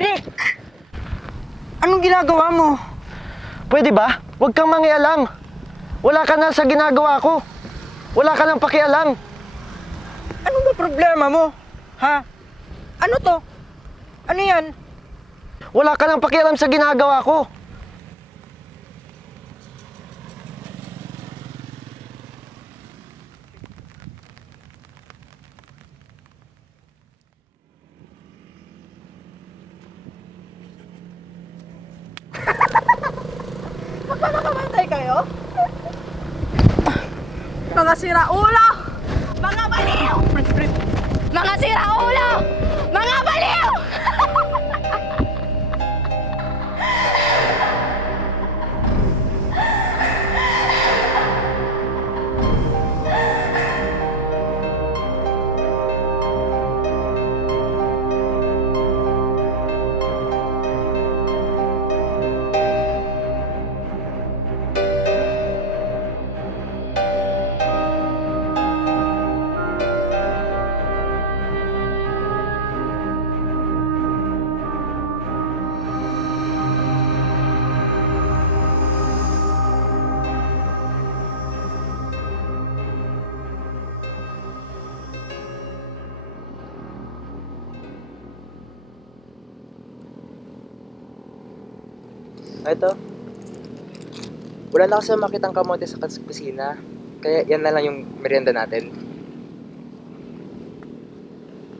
Eric! Anong ginagawa mo? Pwede ba? Huwag kang mangialam. Wala ka na sa ginagawa ko. Wala ka nang pakialam. Ano ba problema mo? Ha? Ano to? Ano yan? Wala ka nang pakialam sa ginagawa ko. Magpapakamatay kayo? Mga siraulo! Mga baliw! Mga siraulo! Mga baliw! Ito. Wala na kasi makitang kamote sa kusina. Kaya yan na lang yung merienda natin.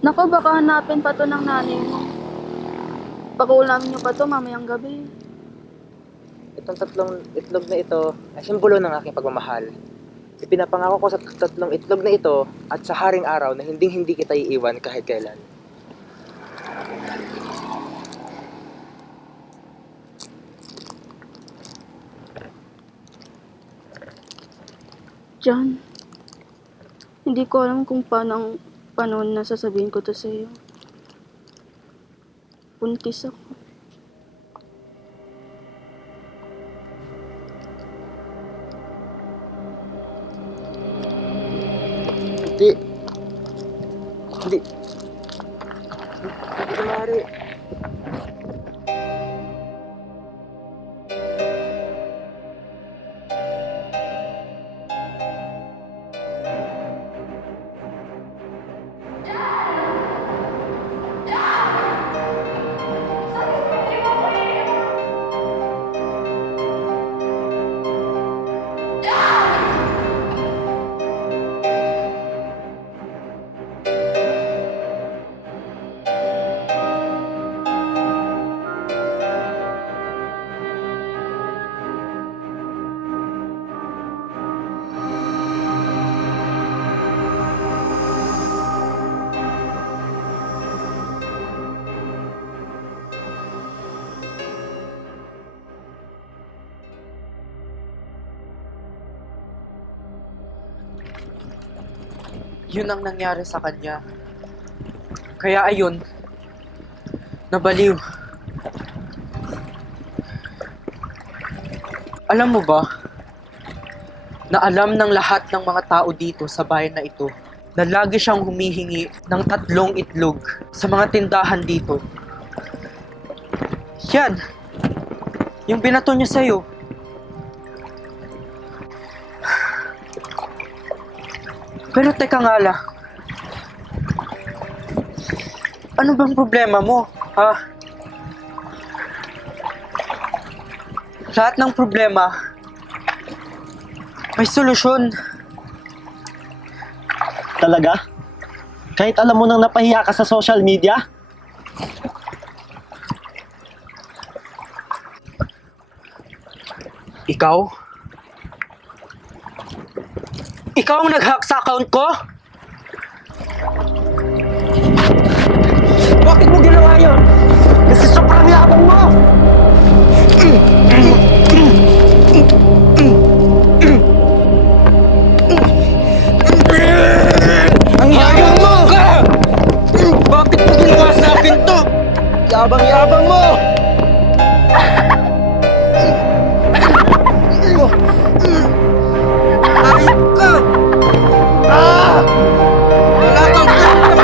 Naku, baka hanapin pa to ng nanay mo. Baka ulamin niyo pa to mamayang gabi. Itong tatlong itlog na ito ay simbolo ng aking pagmamahal. Ipinapangako ko sa tatlong itlog na ito at sa haring araw na hindi kita iiwan kahit kailan. John, hindi ko alam kung paano ang panahon na sasabihin ko to sa iyo. Buntis ako. Hindi. Hindi. Hindi maaari. Yun ang nangyari sa kanya. Kaya ayun, nabaliw. Alam mo ba, na alam ng lahat ng mga tao dito sa bayan na ito na lagi siyang humihingi ng 3 itlog sa mga tindahan dito. Yan, yung binato niya sa'yo. Pero teka nga lang, ano bang problema mo, ha? Lahat ng problema, may solusyon. Talaga? Kahit alam mo nang napahiya ka sa social media? Ikaw? Ikaw ang nag-hack sa account ko? Bakit mo ginawa yun? Kasi sobrang yabang mo! Ang yabang mo! Bakit mo ginawa sa akin to? Yabang-yabang mo! Ayop ka! Wala kang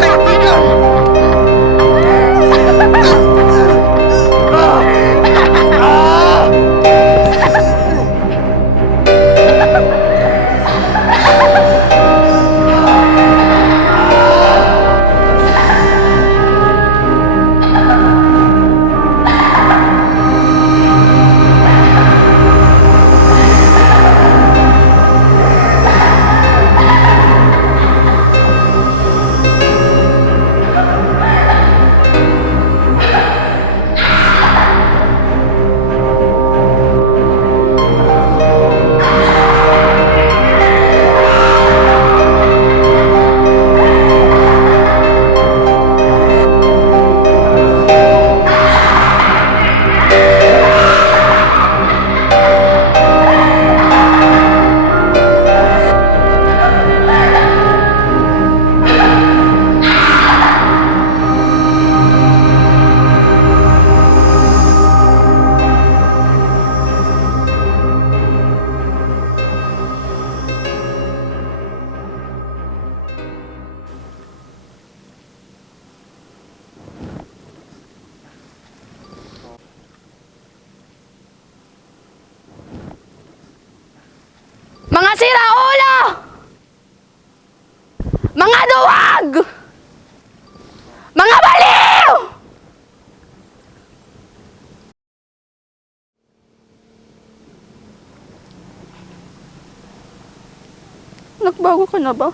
kaibigan! sira ulo! Mga duwag! Mga baliw! Nagbago ka na ba?